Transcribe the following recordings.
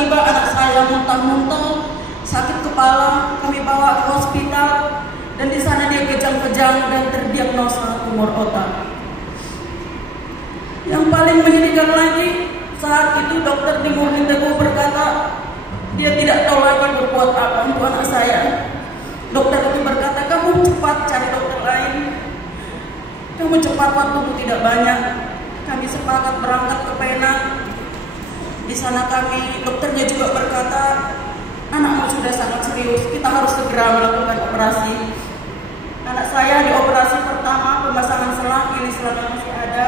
tiba-tiba anak saya muntah-muntah, sakit kepala, kami bawa ke hospital, dan di sana dia kejang-kejang dan terdiagnosa tumor otak. Yang paling menyedihkan lagi, saat itu dokter di mobil Teguh berkata, dia tidak tahu lagi berbuat apa untuk anak saya. Dokter itu berkata, kamu cepat cari dokter lain, kamu cepat, waktumu tidak banyak. Kami sepakat berangkat ke Penang. Di sana dokternya juga berkata, anakmu sudah sangat serius, kita harus segera melakukan operasi. Anak saya di operasi pertama, pemasangan selang, ini selangnya masih ada.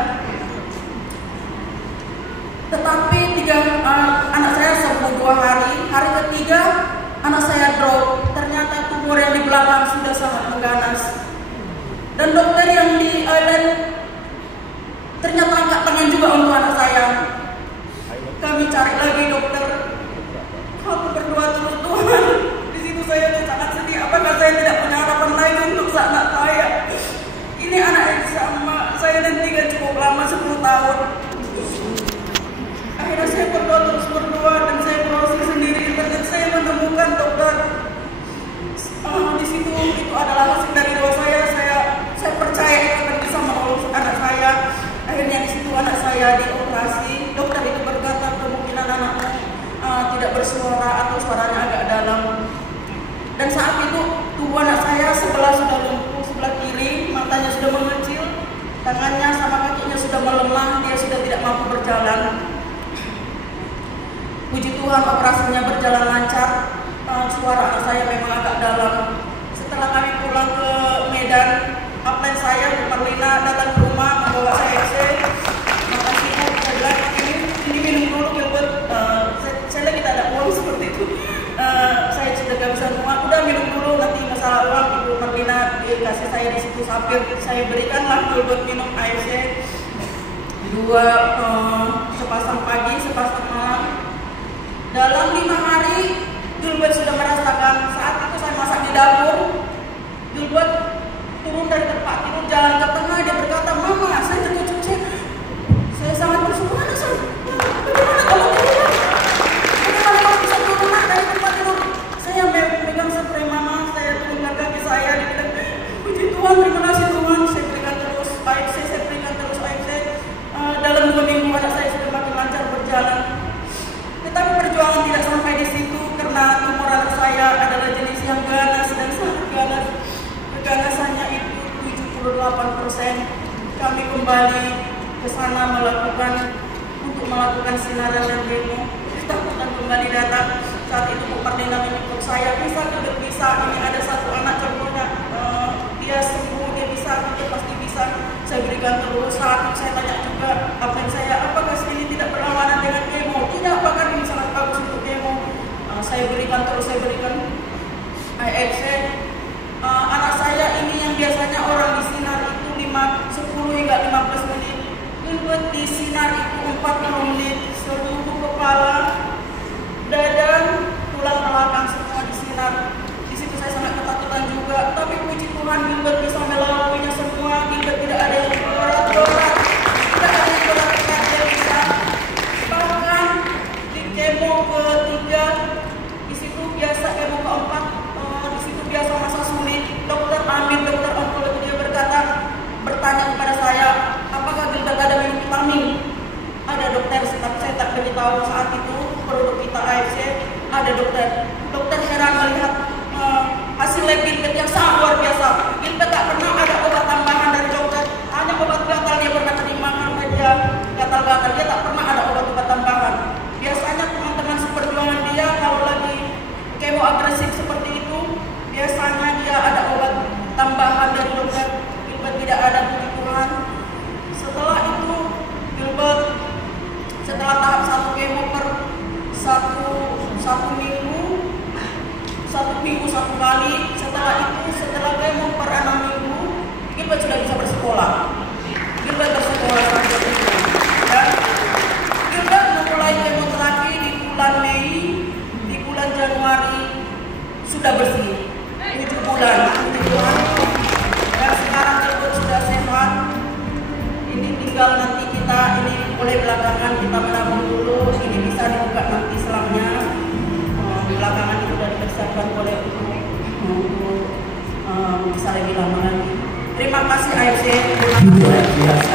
Tetapi anak saya sembuh 2 hari. Hari ketiga anak saya drop. Ternyata tumor yang di belakang sudah sangat mengganas. Dan dokter yang di Island ternyata angkat tangan juga untuk anak saya. Kami cari lagi dokter. Aku berdoa terus, Tuhan. Di situ saya sangat sedih. Apakah saya tidak punya harapan lagi untuk anak saya? Ini anak yang sama saya dan tinggal cukup lama, 10 tahun. Akhirnya saya terus berdoa dan saya proses sendiri, dan saya menemukan dokter. Di situ itu adalah hasil dari doa saya. Saya percaya itu akan bisa menolong anak saya. Akhirnya di situ anak saya dioperasi. Dokter itu berkata kemungkinan anakmu tidak bersuara atau suaranya agak dalam. Dan saat itu tubuh anak saya sebelah sudah lumpuh, sebelah kiri matanya sudah mengecil, tangannya sama kakinya sudah melemah, dia sudah tidak mampu berjalan. Puji Tuhan operasinya berjalan lancar. Suara anak saya memang agak dalam. Setelah kami pulang ke Medan, upline saya Bu Marlina datang ke rumah membawa saya X-ray. Makasih Bu, saya bilang ini minum dulu Gilbert. Saya lagi tak ada uang seperti itu. Saya sudah gak bisa uang, udah minum dulu, nanti masalah uang Ibu Marlina dikasih saya di situ sampir. Saya berikanlah Gilbert minum AFC 2 sepasang pagi, sepasang malam. Dalam 5 hari Gilbert sudah merasakan. Saat itu saya masak di dapur, Gilbert turun dari tempat tidur, jalan ke tengah, dia berkata, Mama, saya terkejut, saya sangat bersyukur. Bagaimana kalau turun? Bagaimana kalau bisa turun dari tempat tidur? Saya memegang spray Mama, saya turunkan kaki saya, dia bilang, puji Tuhan, terima kasih Tuhan. Saya berikan terus AFC, saya berikan terus AFC. Dalam 2 minggu anak saya sudah makin lancar berjalan. Tetapi perjuangan tidak sampai di situ, karena tumor anak saya adalah jenis yang ganas dan sangat ganas. Keganasannya itu 78%. Kami kembali ke sana untuk melakukan sinaran dan demo. Ketakutan kembali datang. Saat itu Bu Marlina menyebut saya, bisa, ini ada satu anak contohnya, dia sembuh, dia bisa, dia pasti bisa. Saya berikan terus. Saat saya tanya juga absen saya, apakah ini tidak berlawanan dengan kemo? Tidak, bahkan ini sangat bagus untuk kemo. Saya berikan terus, saya berikan AFC. Anak saya ini yang biasanya orang di sinar itu 10 hingga 15 menit, Gilbert di sinar itu 40 menit, seluruh kepala, dada, tulang belakang semua di sinar. Di situ saya sangat ketakutan juga, tapi puji Tuhan Gilbert bisa melaluinya semua. Gilbert tidak ada yang berat-berat, tidak ada yang berat-berat, dia bisa. Bahkan di kemo ketiga, di situ biasa kemo keempat, di situ biasa masa sulit. Dokter Amin, dokter onkologi, dia bertanya kepada saya, apakah Gilbert ada minum vitamin? Ada dokter, tapi saya tak beritahu saat itu produk kita AFC. Ada dokter. Dokter heran melihat hasil lab Gilbert yang sangat luar biasa. Gilbert tak pernah ada obat tambahan dari dokter, hanya obat gatal dia pernah terima karena dia gatal-gatal. Dia tak pernah ada obat-obat tambahan. Biasanya teman-teman seperjuangan dia kalau lagi kemo agresif seperti itu, biasanya dia ada obat tambahan dari dokter. Gilbert tidak ada, puji Tuhan. Setelah itu Gilbert, setelah tahap 1 kemo per satu minggu 1 kali, setelah itu setelah kemo per 6 minggu, Gilbert sudah bisa bersekolah. Gilbert bersekolah sampai itu. Dan Gilbert memulai kemoterapi di bulan Mei, di bulan Januari sudah bersih. 7 bulan, puji Tuhan. Dan sekarang Gilbert sudah sehat. Ini tinggal nanti kita, ini boleh belakangan kita menabung dulu, ini bisa dibuka nanti selangnya. ucapkan boleh untuk bisa lebih lama lagi. Terima kasih AFC. Terima kasih. Luar biasa.